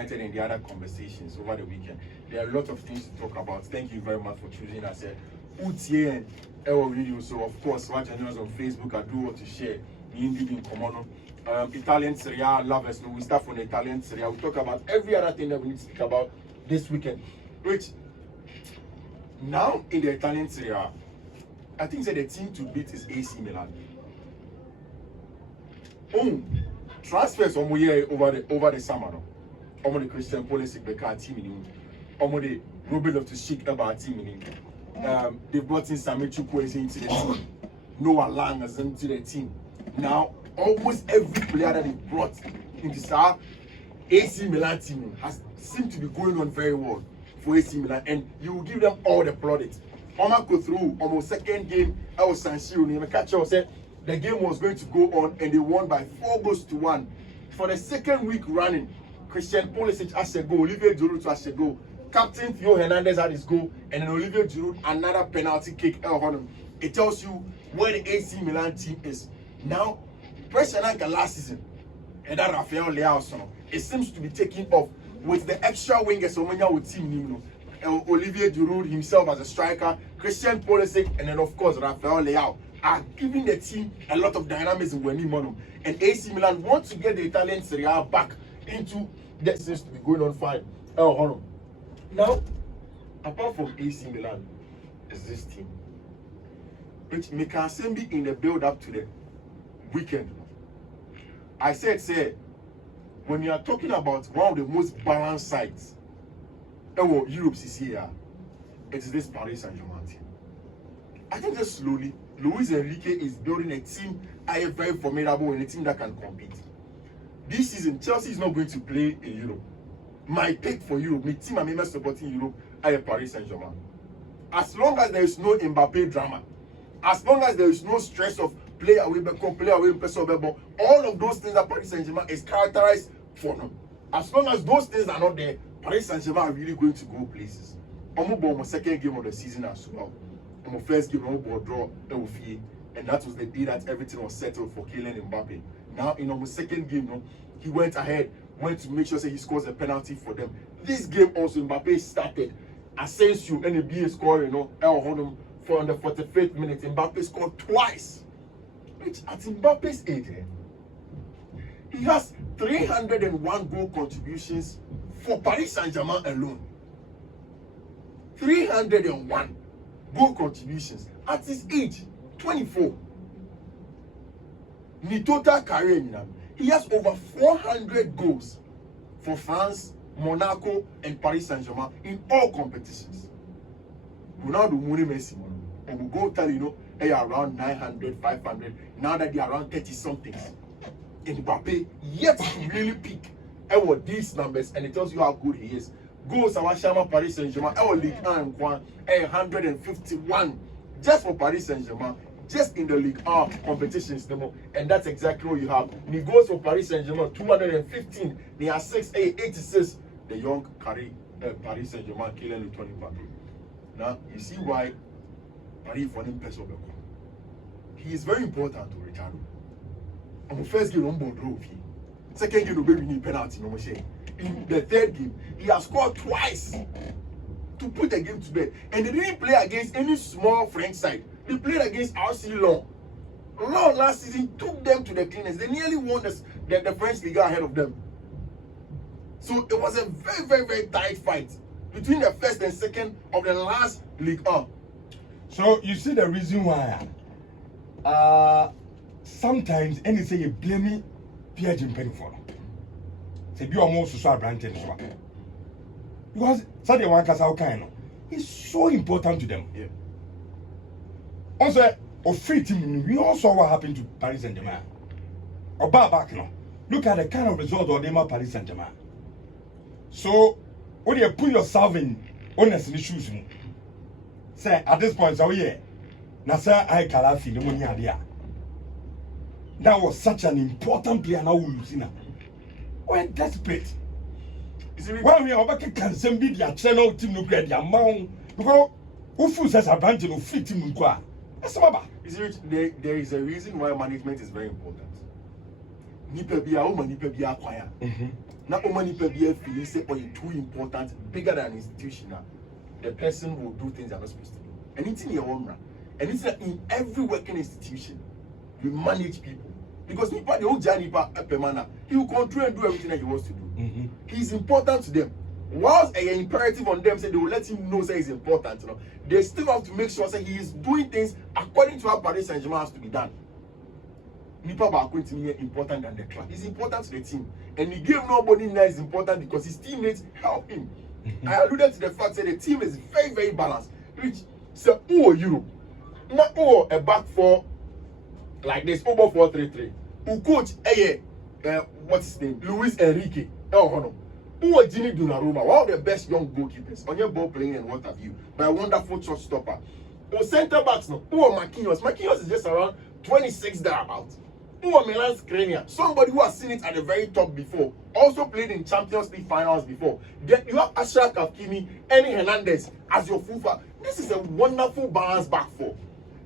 United and the other conversations over the weekend. There are a lot of things to talk about. Thank you very much for choosing us. UTN video. So of course, watch us on Facebook. I do want to share. In common. Italian Serie A lovers. We start from the Italian Serie A. We talk about every other thing that we need to speak about this weekend. Which now in the Italian Serie A, I think that the team to beat is AC Milan. Transfers over the summer. The Christian Pulisic Becca team in the Ruben of to Chic about team in they brought in Samuel into the team. Noah Lang as into the team. Now almost every player that they brought into the AC Milan team has seemed to be going on very well for AC Milan, and you will give them all the plaudits. Oma go through almost second game. I was San Siro. Catcher said the game was going to go on, and they won by 4-1 for the second week running. Christian Pulisic has a goal, Olivier Giroud has a goal, Captain Theo Hernandez had his goal, and then Olivier Giroud another penalty kick. It tells you where the AC Milan team is now. Pressure like last season, and that Rafael Leao, it seems to be taking off with the extra wingers with team. Olivier Giroud himself as a striker, Christian Pulisic, and then of course Rafael Leao are giving the team a lot of dynamism when Milan. And AC Milan want to get the Italian Serie A back into that seems to be going on fine. Now, apart from AC Milan, is this team, which may be in the build up to the weekend. I said, when you are talking about one of the most balanced sides, Europe CCA, it is this Paris Saint-Germain team. I think just slowly, Luis Enrique is building a team I am very formidable and a team that can compete. This season, Chelsea is not going to play in Europe. My pick for Europe, my team and members supporting Europe, I am Paris Saint-Germain. As long as there is no Mbappé drama, as long as there is no stress of play away, all of those things that Paris Saint-Germain is characterized for them. As long as those things are not there, Paris Saint-Germain are really going to go places. I'm my second game of the season as well. My first game, I'm draw, and that was the day that everything was settled for Kylian Mbappé. Now in our second game, he went ahead, went to make sure he scores a penalty for them. This game also, Mbappé started. Asensio, NBA scoring, for the 45th minute. Mbappé scored twice. Which at Mbappe's age, he has 301 goal contributions for Paris Saint-Germain alone. 301 goal contributions at his age, 24. In the total career, he has over 400 goals for France, Monaco, and Paris Saint-Germain in all competitions. Ronaldo, Messi, and we go tell they are around 900, 500. Now that they are around 30 somethings. And Mbappé yet to really peak these numbers, and it tells you how good he is. Goals our Shama Paris Saint-Germain, League 151 just for Paris Saint-Germain. Just in the League R competitions, and that's exactly what you have. He goes for Paris Saint-Germain 215. They are 86. The young Paris Saint-Germain killing Tony Mbappé. Now you see why Paris for him person. He is very important to Ricardo. On the first game, on board second game, we need penalty. In the third game, he has scored twice to put the game to bed, and they didn't play against any small French side. They played against RC Lyon. Lyon last season took them to the cleaners. They nearly won the French League ahead of them. So it was a very, very, very tight fight between the first and second of the last League 1. So you see the reason why sometimes anything you blame me, Pierre Jimpeni for. Say you almost so branded as well. Because Saturday one Kasao Kaino is so important to them. Yeah. Also, of free team, we all saw what happened to Paris Saint-Germain. Or back now. Look at the kind of result of them at Paris Saint-Germain. So, when you put yourself in honest issues, say at this point, so yeah, Nasa I Kalafi, the money idea. That was such an important player now we lose now. We're desperate. When we are back can send the channel team to get the amount because Ufu says a branch of free team. That's about. There is a reason why management is very important. Nipa biya o nipa biya kwaya. Na o nipa biya feel say or you too important, bigger than institution. The person will do things they're not supposed to do. Anything you want, anything in every working institution, you manage people because nipa the old nipa pemana, he will control and do everything that he wants to do. He's important to them. Whilst an imperative on them say they will let him know say he's important, they still have to make sure that he is doing things according to how Paris Saint-Germain has to be done. Nipa Barca to me important than the club. He's important to the team. And he gave nobody now is important because his teammates help him. I alluded to the fact that the team is very, very balanced. Which say who are you? Not who a back four like this over 4-3-3. Who coach what's his name? Luis Enrique. Who are Gini Donnarumma, one of the best young goalkeepers, on your ball playing and what have you, by a wonderful shot stopper. Who centre backs no? Who are Marquinhos? Marquinhos is just around 26 thereabouts. Who are Milan's cranium? Somebody who has seen it at the very top before, also played in Champions League finals before. Then you have Ashraf Hakimi, Eni Hernandez as your fullback. This is a wonderful balance back four.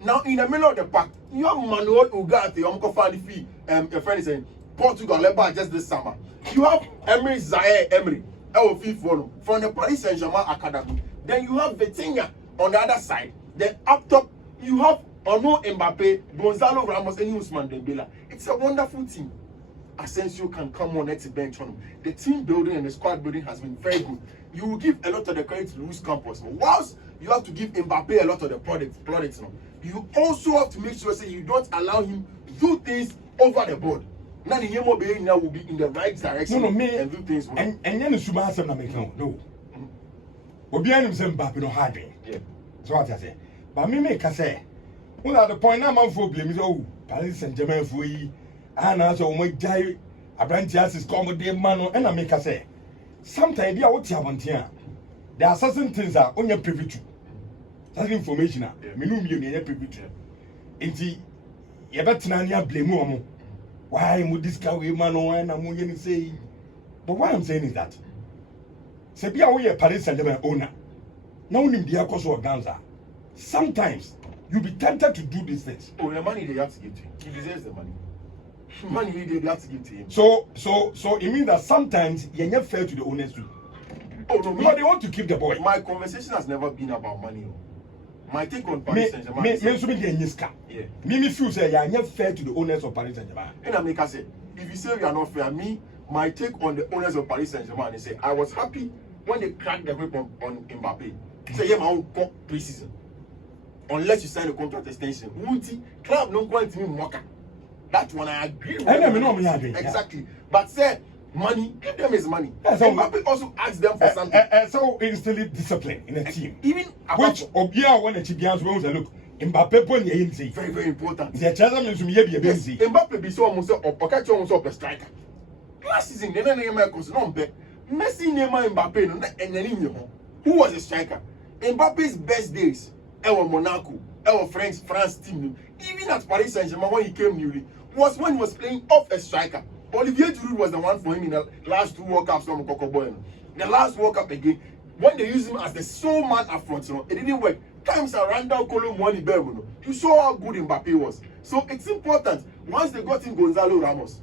Now in the middle of the pack, you have Manuel Ugarte, your friend is saying Portugal led just this summer. You have Emery Zaire Emery, from the Paris Saint-Germain Academy. Then you have Vitinha on the other side. Then up top, you have Ono Mbappe, Gonzalo Ramos, and Ousmane Dembele. It's a wonderful team. Asensio can come on next bench on him. The team building and the squad building has been very good. You will give a lot of the credit to Luis Campos. Whilst you have to give Mbappe a lot of the products, you also have to make sure that you don't allow him to do things over the board. Now the Yemo Bay now will be in the right direction and do things well. And then the Suba has no. Obianim Mbappe no hiding. Yeah. So what I say. But me make say, well at the point now man for blame is Paris Saint-Germain for you. And also my guy Abrantias is come de man and I make say. Sometimes they are what you want here. There are certain things that on your privy to. That information me no me privy to. Enti you better na blame you. Why would this guy man and I'm say? But what I'm saying is that Sebia we a Paris Saint-Germain owner. Now him the cause of Ganza. Sometimes you be tempted to do these things. Oh, the money they have to give to him. He deserves the money. Money they have to give to him. So it means that sometimes you're not fair to the owners too. Oh no, because they want to keep the boy. My conversation has never been about money. My take on Paris Saint-Germain. Me feel say you are not fair to the owners of Paris Saint-Germain. And I make I say, if you say we are not fair, my take on the owners of Paris Saint-Germain is say I was happy when they cracked the whip on Mbappe. Say yeah, my own pre-season. Unless you sign a contract extension, club no going to me mocker. That one I agree with. Exactly. But say money, give them his money. Mbappe also asks them for something. So it's still discipline in a team. Even which Obia when the champions will look. Mbappe pon ye say very, very important. The chance means me be busy. Mbappe be so almost or catch almost up a striker. Last season, they don't name no bet. Messi name Mbappe no and then who was a striker? Mbappe's best days, Monaco, France team, even at Paris Saint-Germain when he came newly, was when he was playing off a striker. Olivier Giroud was the one for him in the last two World Cups from Cocoboy. The last World Cup again, when they used him as the sole man up front, it didn't work. Times around down Colomwani Bermuno. You saw how good Mbappe was. So it's important. Once they got in Gonzalo Ramos,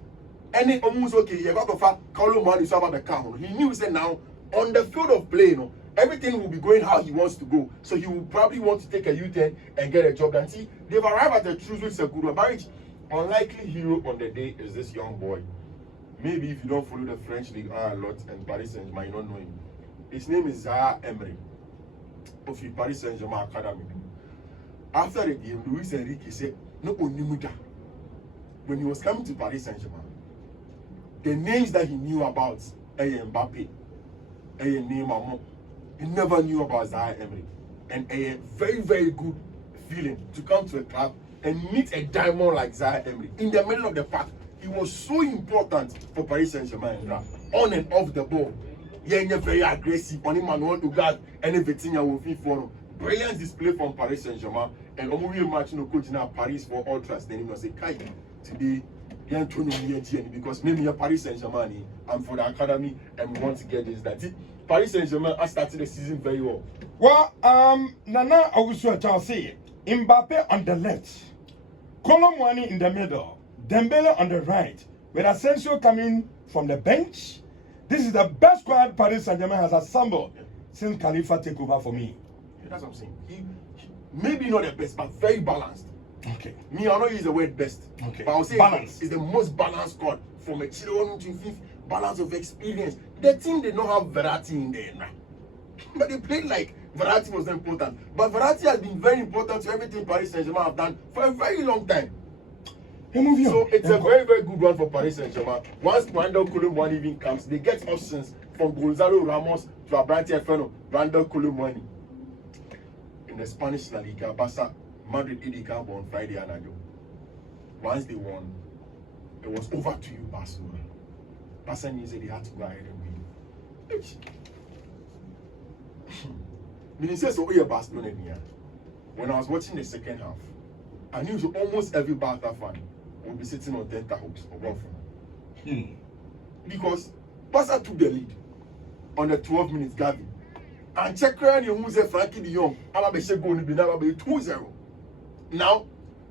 and it almost okay, you got to find Colomwani so about the car. He knew that now on the field of play, everything will be going how he wants to go. So he will probably want to take a U-turn and get a job. And see, they've arrived at the truth with Segura Barrage. Unlikely hero on the day is this young boy. Maybe if you don't follow the French League a lot and Paris Saint-Germain, you don't know him. His name is Zaire Emery of the Paris Saint-Germain Academy. After the game, Luis Enrique said, no Onimuda. When he was coming to Paris Saint-Germain, the names that he knew about Mbappe, Neymar, he never knew about Zaire Emery. And a very, very good feeling to come to a club and meet a diamond like Zaire Emery in the middle of the park. He was so important for Paris Saint-Germain on and off the ball. Yeah, very aggressive. On Manuel Ugarte and everything will be for brilliant display from Paris Saint-Germain. And Omowie match coach now Paris for Ultras. Then he was say, Kai, today, because maybe you're Paris Saint-Germain, I'm for the academy and we want to get this. That it. Paris Saint-Germain has started the season very well. Well, Nana Augusto Chelsea, Mbappe on the left, Colomwani in the middle, Dembele on the right, with Asensio coming from the bench. This is the best squad Paris Saint-Germain has assembled since Khalifa took over for me. Yeah, that's what I'm saying. He maybe not the best, but very balanced. Okay. Me, I don't use the word best. Okay. But I'll say balance is the most balanced squad from a children to fifth balance of experience. The team did not have variety in there, nah. But they played like variety was important. But variety has been very important to everything Paris Saint-Germain have done for a very long time. So it's a very, very good one for Paris Saint-Germain. Once Randall Colomwani even comes, they get options from Gonzalo Ramos to Abrante Efeno, Randall Colomwani. In the Spanish La Liga, Barca, Madrid did camp on Friday and Ajo. Once they won, it was over to you, Barcelona. Barca knew they had to go ahead and win. Vinicius over here Barcelona here. When I was watching the second half, I knew almost every Barca fan would be sitting on tenterhooks or one from. Because Barca took the lead on the 12 minutes Gavi. And check around you who said Frankie de Jong, Alabeshe going to be now 2-0. Now,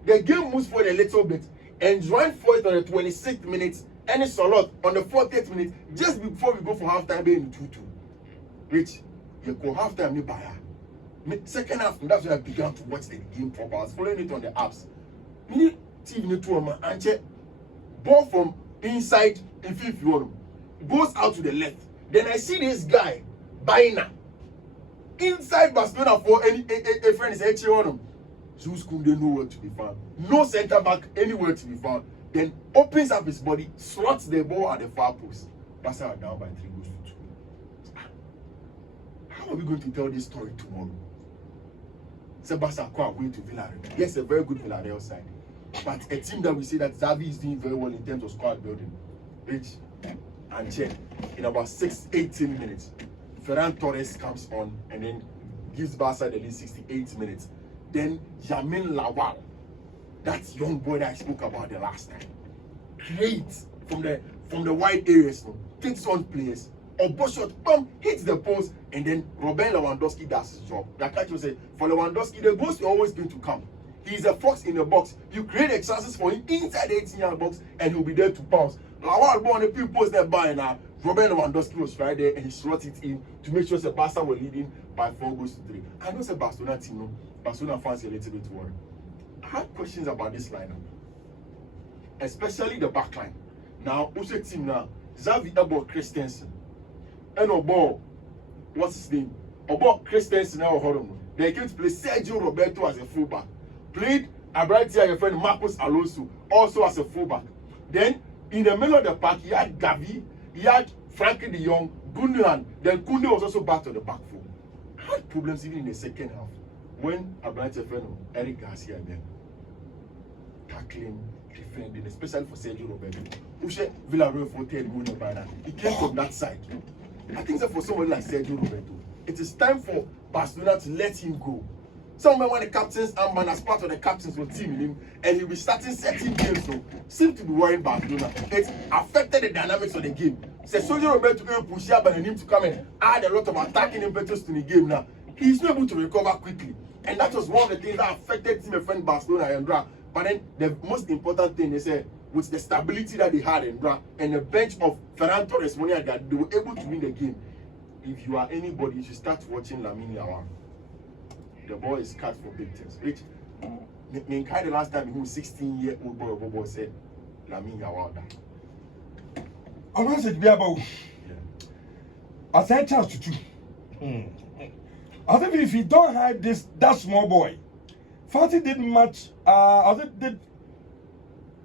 the game moves for a little bit and joined for it on the 26th minute and it's a lot on the 40th minute just before we go for halftime being 2-2. Which you go halftime ni buyer. Second half, that's when I began to watch the game proper. I was following it on the apps. Me TV to my and check ball from inside in Fiifi-Manfred goes out to the left. Then I see this guy buying inside Barcelona for any a friend is actually on him. Zeus couldn't know where to be found. No center back anywhere to be found. Then opens up his body, slots the ball at the far post. Barca are down by 3 goals to 2. How are we going to tell this story tomorrow? Barca are going to Villarreal. Yes, a very good Villarreal side. But a team that we see that Xavi is doing very well in terms of squad building. Rich and check. In about 18 minutes, Ferran Torres comes on and then gives Barca the lead 68 minutes. Then Yamin Lawal, that young boy that I spoke about the last time, creates from the wide areas, takes on players, or both shot, bam, hits the post, and then Robert Lewandowski does his job. Like I just said, for Lewandowski, the goals are always going to come. He's a fox in the box. You create the chances for him inside the 18-yard box, and he'll be there to pounce. Lawal born a few posts there by now. Robert Lewandowski was right there, and he slot it in to make sure the Barca were leading by 4 goals to 3. I know the Barcelona team, no, Barcelona fans are a little bit worried. I had questions about this lineup, especially the back line. Now, who's the team now? Xavi about Christensen. And Obo, what's his name? Obo Christensen now Horum. They came to play Sergio Roberto as a fullback. Played Abrante your friend Marcos Alonso also as a fullback. Then in the middle of the park, he had Gavi, he had Frankie de Jong, Gundogan. Then Kunde was also back to the back four. I had problems even in the second half when Abrante friend Eric Garcia then tackling, defending, especially for Sergio Roberto. Ushe Villarreal for 10 million by now. He came from that side. I think that for somebody like Sergio Roberto, it is time for Barcelona to let him go. Someone when the captain's armband as part of the captain's team in him, and he'll be starting certain games, so seem to be worrying Barcelona. It affected the dynamics of the game. So Sergio Roberto will push up and him to come and add a lot of attacking impetus to the game now. He's not able to recover quickly. And that was one of the things that affected team friend Barcelona and Bra. But then the most important thing they said was the stability that they had in Bra and the bench of Ferran Torres when that they were able to win the game. If you are anybody, you should start watching Lamine Yamal. The boy is cut for big things. Which Minkai the last time he was 16-year-old boy said Lamine Yamal died. I want to be about I said chance to 2. I think if you don't hide that small boy, Fati did much. I think did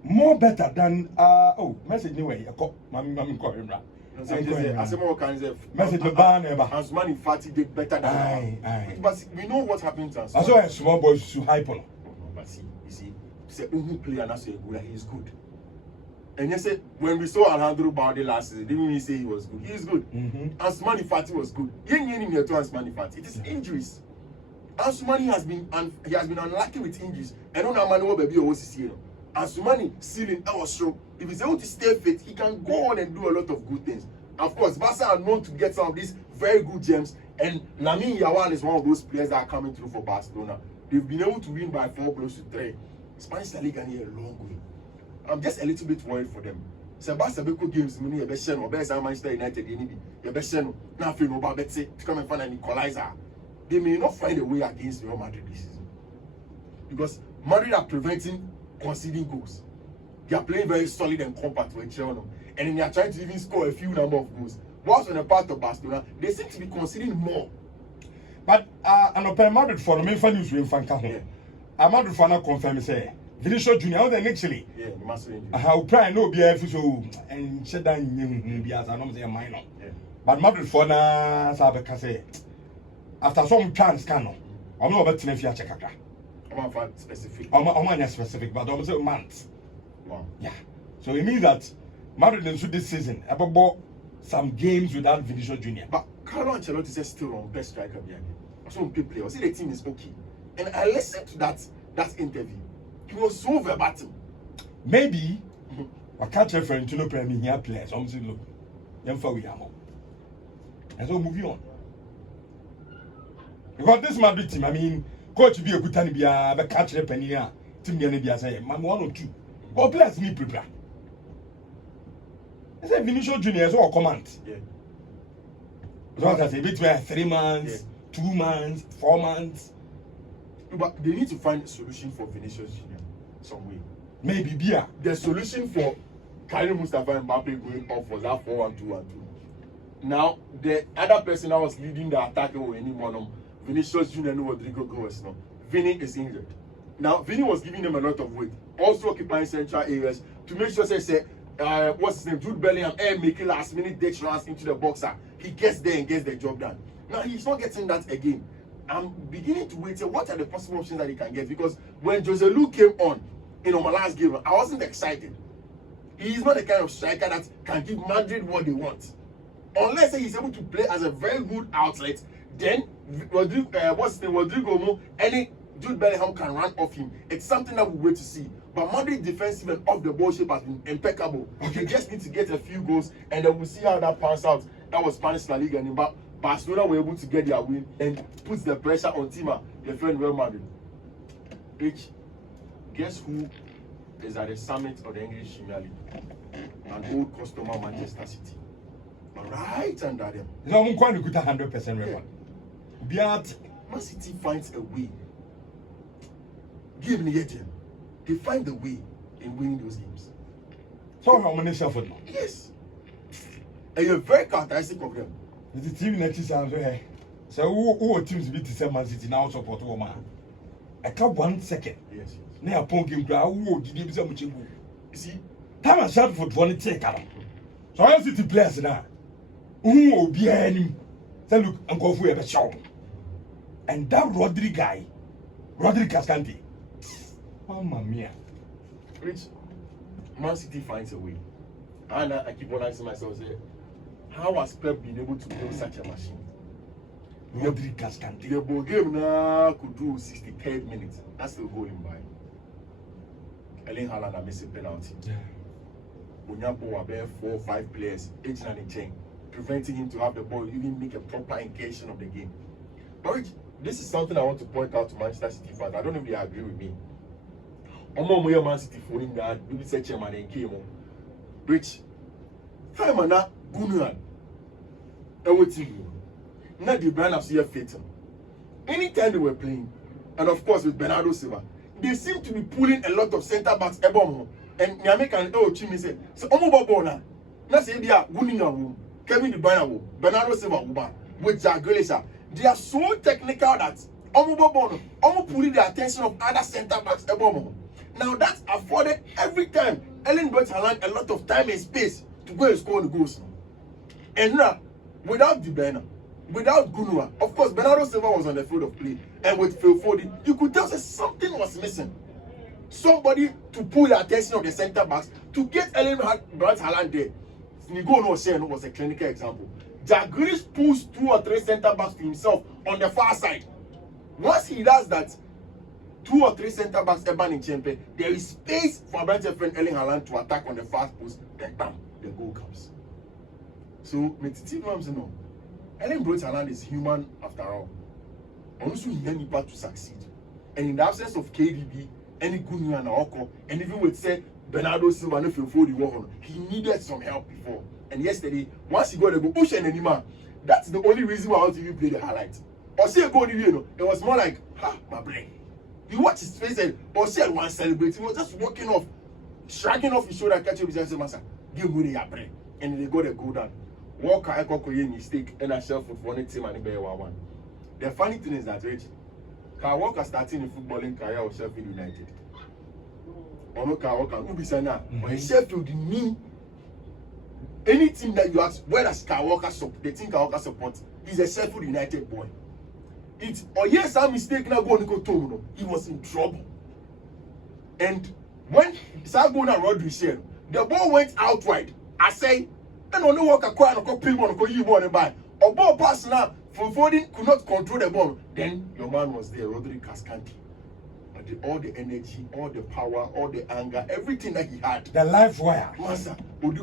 more better than message anyway. I call Mami call him. I say more kinds of message the ban ever. As man Fati did better than but we know what happened to us. I saw a small boy to hype on. But see, you see, say who player and that's a good. He's good. And you said when we saw Alejandro Balde last season, didn't we say he was good? He's good. Asmani Fati was good. He ain't here to Asmani Fati. It is injuries. Asmani has been unlucky with injuries. I don't know how baby was here. Asmani ceiling was strong. If he's able to stay fit, he can go on and do a lot of good things. Of course, Barca are known to get some of these very good gems And Lamine Yamal is one of those players that are coming through for Barcelona. They've been able to win by 4-3. Spanish La Liga near a long way. I'm just a little bit worried for them. Sebastian games, many a best or best Manchester United, your best now feel no bad to come and find an equalizer. They may not find a way against Real Madrid this season. Because Madrid are preventing conceding goals. They are playing very solid and compact with Chelsea. And then they are trying to even score a few number of goals. Whilst on the part of Barcelona, they seem to be conceding more. But an open Madrid for the main fan news in Fanca. A Madrid fan confirm say Vinicius Junior actually. Yeah, the massive injury. How try no be so and shut down be as I know say minor. But Madrid for na Sabeka say after some chance can I'm not about to check kakra. I'm not specific. I'm not specific, but I'm say months. Wow. Yeah. So it means that Madrid into this season about some games without Vinicius Junior. But Carlo Ancelotti is still on best striker behind. So on play, I see the team is okay. And I listened to that interview. He was so verbatim. Maybe I can't refer to no Premier here players. I'm saying look, young for we are more. And so moving on. Because this Madrid team, I mean, coach be a good time be a catch the penny here. Team be a say, man, 1 or 2. But players need prepare. I said Vinicius Junior is all command. Yeah. So I say between 3 months, 2 months, 4 months. But they need to find a solution for Vinicius Junior some way. Maybe beer. The solution for Karim Mustafa and Mbappe going off was that 4-1-2-1-2. Now the other person that was leading the attack or anyone, Vinicius Junior and Rodrigo Goes now. Vini is injured. Now Vini was giving them a lot of weight, also occupying central areas to make sure say what's his name, Jude Bellingham, making last minute ditch runs into the boxer. He gets there and gets the job done. Now he's not getting that again. I'm beginning to wait. What are the possible options that he can get? Because when Jose Lu came on in my last game, I wasn't excited. He is not the kind of striker that can give Madrid what they want. Unless he's able to play as a very good outlet, then Rodrigo any Jude Bellingham can run off him. It's something that we wait to see. But Madrid defensive and off the ball shape has been impeccable. They just need to get a few goals and then we'll see how that pans out. That was Spanish La Liga, and Barcelona were able to get their win and put the pressure on Tima, their friend Real Madrid. Guess who is at the summit of the English Premier League? An old customer, Manchester City. Right under them. No, I'm going to get 100% record. But Man City finds a way. Give me agent. They find a way in winning those games. So how many suffered now? Yes. And you're very characteristic of them. The team next season, so who teams beat the Man City now support woman? I can't 1 second. Yes. Now upon game ground, who did you say? You see, time and shot for 20 take. So I City players now. Who will be any? Say look, and go for a show. And that Rodrigo Cascante. Mamma mia. Rich, Man City finds a way. And I keep on asking myself, say, how has Pep been able to build such a machine? Rodrigo Cascante. The ball game now could do 63rd minute. That's the goal in by. Erling Haaland missed a penalty. Onyapo about 4 or 5 players, each and in chain, preventing him to have the ball, even make a proper engagement of the game. But Rich, this is something I want to point out to Manchester City fans. I don't know if they agree with me. Man City phoning that we say chairman and came on. Rich, time and that Gunuan. Everything. Not the brand of fatal. Anytime they were playing, and of course with Bernardo Silva, they seem to be pulling a lot of centre backs ebomo. And the American Chimney said, so Omobona. Now say be a Guninga, Kevin De Bruyne, Bernardo Silva, with Jack Grealish. They are so technical that Omobobono, pulling the attention of other centre backs ebomo. Now that's afforded every time Erling Haaland a lot of time and space to go and score the goals. And now, without De Bruyne, without Gunua, of course Bernardo Silva was on the field of play, and with Phil Foden, you could tell that something was missing. Somebody to pull the attention of the centre backs to get Erling Haaland there. Nigo was a clinical example. Jack Grealish pulls 2 or 3 centre backs to himself on the far side. Once he does that, 2 or 3 centre backs ever in champion, there is space for a branch friend Erling Haaland to attack on the fast post, then bam, the goal comes. So, Metiti Rams, Erling Braut Haaland is human after all. Also, he need to succeed. And in the absence of KDB, any good news and Oko, and even with say Bernardo Silva no feel for the war, he needed some help before. And yesterday, once he got a go push and anymore, that's the only reason why TV played the highlight. Or say a goal, it was more like, ha, my brain. You watch his face and or say one celebrating, he was just walking off, striking off his shoulder, catching his answer, give me your brain. And they got a goal down. Walker, I got a mistake, and I shell for one team and they 1-1. The funny thing is that Rich, Kyle Walker starting a footballing career of Sheffield United. Or no Kyle Walker, Ubisana, but Sheffield me. Any team that you ask, where does Kyle Walker support? The team Kyle Walker supports is a Sheffield United boy. It's yes, I'm mistaken. Now go to he was in trouble. And when Saguna Rodri said the ball went out wide, I say, I don't know what a cry or people on you want to buy. Or ball pass now. From Foden could not control the ball. Then your man was there, Rodri Cascanti. But all the energy, all the power, all the anger, everything that he had. The live wire. Master, and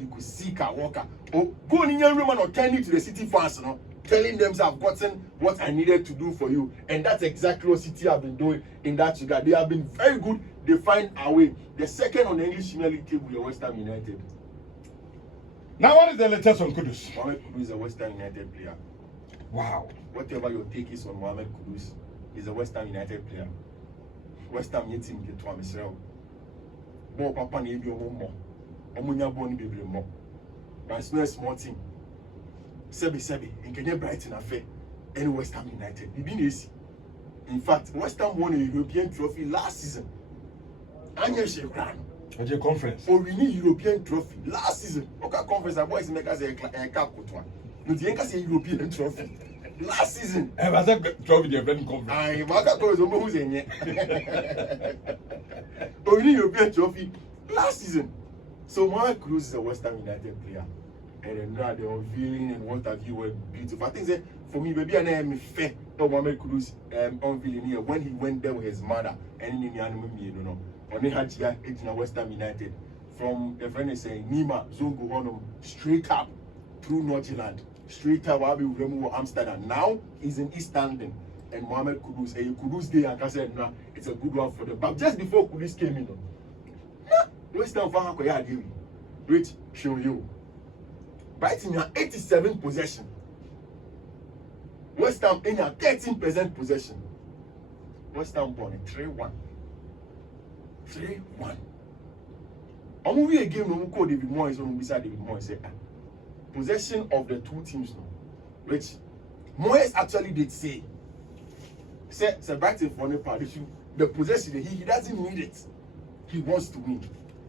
you could see Kyle Walker. Or go in your room and attending to the City fans, you know, telling them I've gotten what I needed to do for you. And that's exactly what City have been doing in that regard. They have been very good. They find a way. The second on the English Premier League table is West Ham United. Now, what is the latest on Kudus? Mohamed Kudus is a West Ham United player. Wow. Whatever your take is on Mohamed Kudus, he's a West Ham United player. West Ham United team get to Amisrael. Ball Papa Nebi or more. Omunya Boni Baby more. But it's not a small team. Sebi, in Kenya Brighton affair. And West Ham United. He didn't see. In fact, West Ham won a European trophy last season. Anya Shekran. At your conference. Or we need European trophy last season. Okay, conference, our boys make us a cap with one. No, the Yankees say European trophy last season. I was a trophy the friend conference. I Barca goes over who's in here. Or we need European trophy last season. So Mohamed Kudus is a West Ham United player. And then now the unveiling and what have you were beautiful. I think that for me, maybe I am fair of Mohamed Kudus unveiling here when he went there with his mother and in the animal, you know. Only had to West Ham United from a friend is saying Nima Zungu Honum straight up through Nordjylland, straight up Wabi Remu Amsterdam. Now he's in East London and Mohamed Kudus. And Kudus Day and I said, nah, it's a good one for them. But just before Kudus came in, West Ham Fan Koya Dewi, Rich show you. Brighton had 87 possession. West Ham in 13% possession. West Ham won 3-1. 3-1. I'm moving a game no call David Moyes on beside David Moyes say possession of the two teams now. Which Moyes actually did say Brighton for the possession he doesn't need it. He wants to win.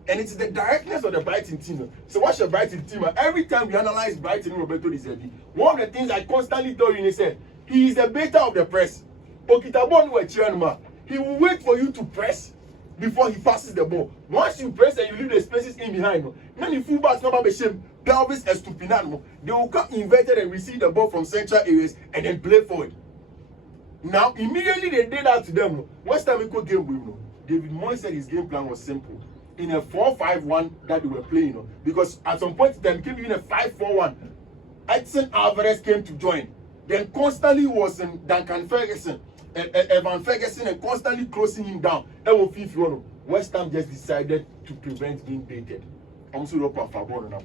And it's the directness of the Brighton team. So what's your Brighton team? Every time we analyze Brighton, Roberto Di Zerbi, one of the things I constantly tell you is that he is the beta of the press. Okitabon were cheering. He will wait for you to press before he passes the ball. Once you press and you leave the spaces in behind, many fullbacks come up with shame. Pelvis and Stupinano, they will come inverted and receive the ball from central areas and then play forward. Now, immediately they did that to them. West Ham equal game with David Moyes said his game plan was simple. In a 4-5-1 that they were playing, because at some point in time, came in a 5-4-1. Edson Alvarez came to join. Then constantly was in Duncan Ferguson, Evan Ferguson, and constantly closing him down. And with Fiifi-Manfred, West Ham just decided to prevent being baited. I'm so local for Bono.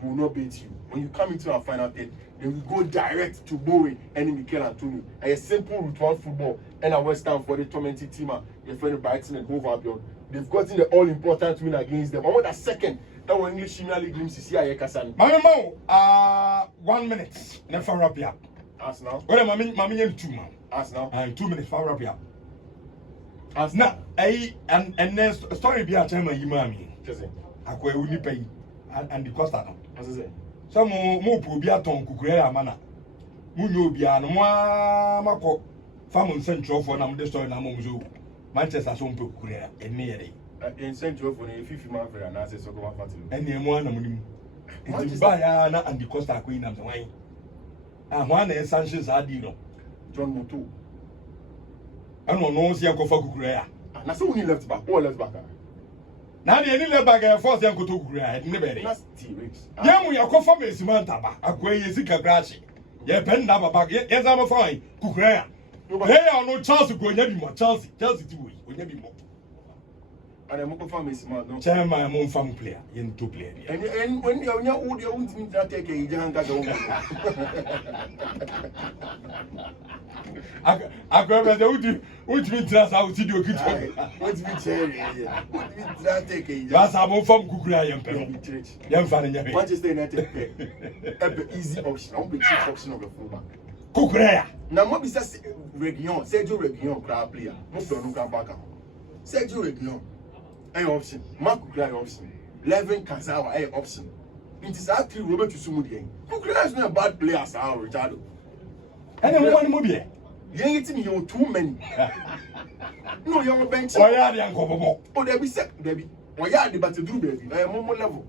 We will not bait you. When you come into our final 10, then we go direct to Bowen and Mikel Antonio. And a simple route one football and a West Ham for the tormented team, your friend Brighton and Hove Albion. They've gotten the all-important win against them. I want a second. That was English Premier League glimpse. See, I can. Mama, 1 minute. Never wrap up. As now. Well, Mammy, 2 man. As now. 2 minutes for wrap up. As now. And then story be a time you mammy. I go only pay and the cost. As I say. Some more probia ton kukuera mana. Munyo bia no mako. Family central for nam destroy na momzo. Manchester so mpe kukuera enere. In central for Fiifi-Manfred and I say so go fat. Ene mo na munim. It's buy na and the cost akoi na mwan. Ah one na Sanchez adi no. John Moto. Ano no si akofa kukuera. Na so we left back. All left back. Now the any bag force them go to Kukurea. Never. That's T-Rex. Yamu ya kofa me simantaba. Akwe yesika grachi. Ye pen na baba. Yes, I'm fine. Kukurea. Hey, I know Chelsea go nyabi mo. Chelsea too. Onyabi mo. And I'm going to find Miss Martin. Chairman, I'm on farm player. You two player. And when you're old, you won't mean that take a young guy. I grab the would be dressed out to do a good job. What's me cherry? What means that take a That's how I'm from Kukurea. Young fan in Manchester United. Easy option. I'm the cheap option of the fullback. Kukurea. Now, what is that Region? Sergio Region, crowd player. Most of them come back. Sergio Region. Any option. Mark Kukurea option. Levin Kazawa any option. It is actually Robert Tusumudi. Kukurea is not a bad player as our Richardo. And then one more beer. You ain't me you too many. No, you're a bench. Oh yeah, the uncle. Oh, there be set, Debbie. Oh yeah, the battle do baby. I am more level.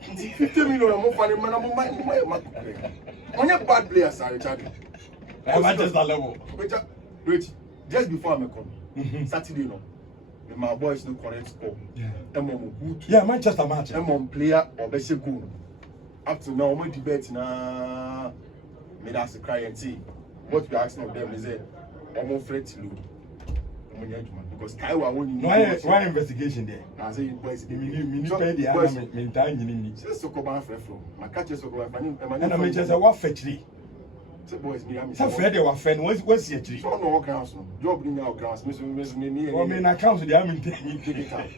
50 million more funny man. I'm my on your bad players are Richardo. Manchester level. Wait, just before I'm coming. Saturday no. My boys no correct score. Yeah, Manchester match. I'm player or best goal. Up to now, my debate na me that's a cry and see. What we asking of them is I'm afraid to lose. Because Kaiwa won't. Why investigation there? I say boys. Me pay the army. Me time you need. Just so come back from. My catches so go back. And I mean just what fetchery. Say boys me. Say fair they were fan. What's the actually? So no grounds no. Job in our grounds. Me. I mean account the army take it out.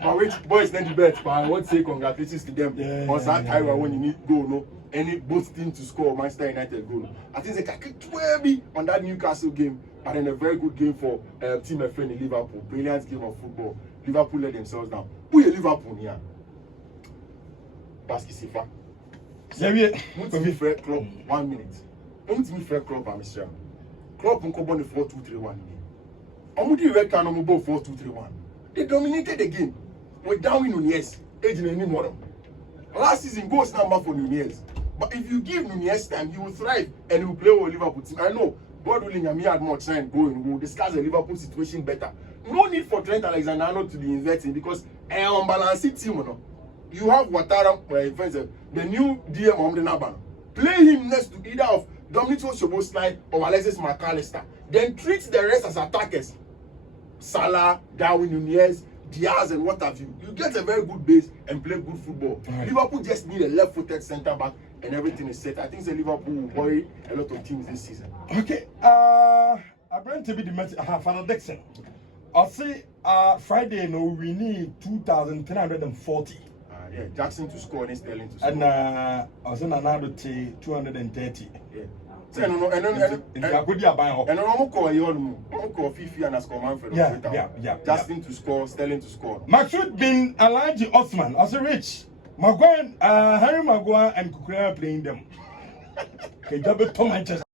But wait, boys then debate. But I want to say congratulations to them. Because that Kaiwa when you need goal no. Any both team to score Manchester United goal. I think they can kick 12 on that Newcastle game, but then a very good game for team of friend in Liverpool. Brilliant game of football. Liverpool let themselves down. Who is Liverpool here? Basque Sifa. What's me Fred Klopp? 1 minute. What's me Fred Klopp and Mr. Klopp on Cobon 4-2-3-1. Omudi red card on 4-2-3-1. They dominated the game. We're down in Nunez. Age in any one. Last season goes number for Nunez. But if you give Nunez time, he will thrive and he will play with Liverpool team. I know, God willing, Yami had more time going. We'll discuss the Liverpool situation better. No need for Trent Alexander-Arnold to be investing because an unbalanced team, you have Ouattara, the new DM on the Naban. Play him next to either of Dominic Szoboszlai or Alexis McAllister. Then treat the rest as attackers. Salah, Darwin Nunez, Diaz and what have you. You get a very good base and play good football. Right. Liverpool just need a left-footed centre back and everything is set. I think the Liverpool will worry a lot of teams this season. Okay. I'm going to be the match. Father Dixon. I'll say Friday no we need 2,340. Yeah, Jackson to score and Sterling to score. And I was in another 230. Yeah. And I'm call Fiifi and Fiifi-Manfred. Yeah. Justin to score, Sterling to score. Manutd bin Alhaji Osman, also rich. Maguire, Harry Maguire and Kukurea playing them. Okay, double to Manchester.